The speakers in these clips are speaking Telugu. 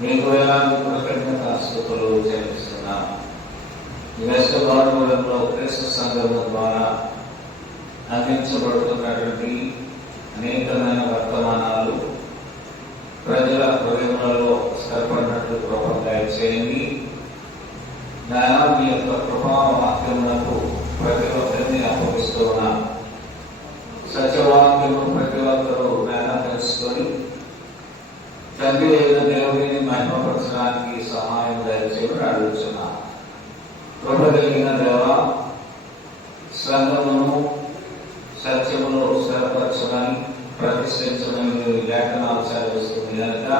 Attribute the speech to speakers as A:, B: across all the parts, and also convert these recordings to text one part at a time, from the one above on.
A: మీకు వేలాది కృతజ్ఞత స్థుతులు చెల్లిస్తున్నాం ఈ వెస్ట్ గవర్నమెంట్లో క్రీస్తు సంఘము ద్వారా అందించబడుతున్నటువంటి అనేకమైన వర్తమానాలు ప్రజల హృదయములలో స్థిరపడినట్లు కృపగా చేయండి. నాయన మీ యొక్క కృపా వాక్యములకు ప్రతి ఒక్కరిని అప్పగిస్తూ ఉన్నాం సత్యవాక్యము ప్రతి ఒక్కరూ నాయన తెలుసుకొని తండ్రి అయిన దేవుడిని మహిమపరచడానికి సహాయం దయచేయమని అడుగుతున్నాను. కృప కలిగిన దేవ సంఘమును సత్యమును స్థిరపరచమని ప్రతిష్ఠించమని మీరు లేఖనాలు చదివిస్తుంది కనుక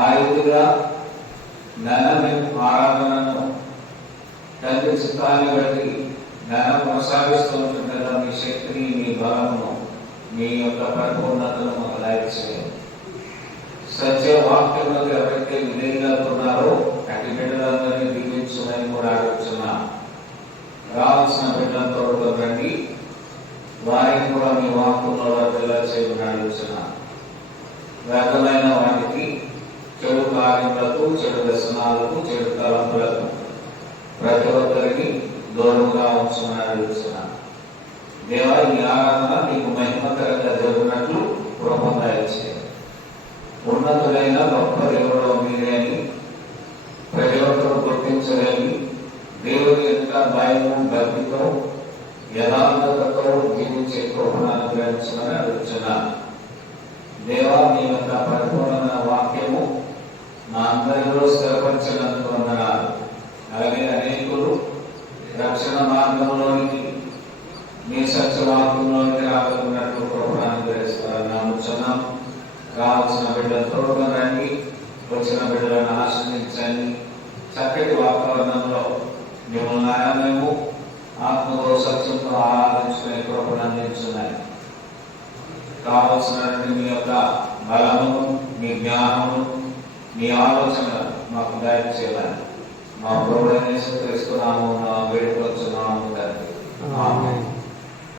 A: ఆ రీతిగా నన్ను ఆరాధనను తండ్రి చిత్తాన్ని బట్టి జ్ఞానం కొనసాగిస్తూ ఉంటుండగా మీ శక్తిని మీ బలమును మీ యొక్క పరిపూర్ణతను మాకు దయచేయండి. సత్య వాక్యములకు ఎవరైతే విధేయులవుతున్నారో అటు బిడ్డలందరినీ దీవించమని కూడా అడుగుతున్నా రావాల్సిన బిడ్డలతో రండి. వారిని కూడా మీ వాక్యంలో వర్తిల్ల చేయమని అడుగుతున్నా వ్యర్థమైన వాటికి చెడు కార్యములకు చెడు వ్యసనాలకు చెడు తలంపులకు ప్రతి ఒక్కరికి దూరంగా ఉంచమని అడుగుతున్నా దేవా ఈ ఆరాధన మీకు మహిమకరంగా జరుగునట్లు కృపం దయచేయండి. ఉన్నతులైన గొప్ప దేవుడు మీరే అని ప్రతి ఒక్కరు గుర్తించలేని దేవుని యొక్క భయము భక్తితో యథార్థతతో జీవించే కృపను అనుగ్రహించమని అడుగుతున్న. దేవా మీ యొక్క పరిపూర్ణ వాక్యము మా అందరిలో స్థిరపరచడానికి వందనాలు. అలాగే అనేకులు రక్షణ మార్గంలోనికి మీ సత్యవాక్యంలోనికి రాగలిగినట్లు కృపను అనుగ్రహిస్తారని కావలసిన బిడ్డలతో రండి వచ్చిన బిడ్డలను ఆశ్రయించండి. చక్కటి వాతావరణంలో మిమ్మల్ని మేము ఆత్మతో సత్యంతో ఆరాధించుకునే కృపను అందించున్నాయి. కావలసినటువంటి మీ యొక్క బలమును మీ జ్ఞానము మీ ఆలోచన మాకు దయచేయాలని మా ప్రభుత్వ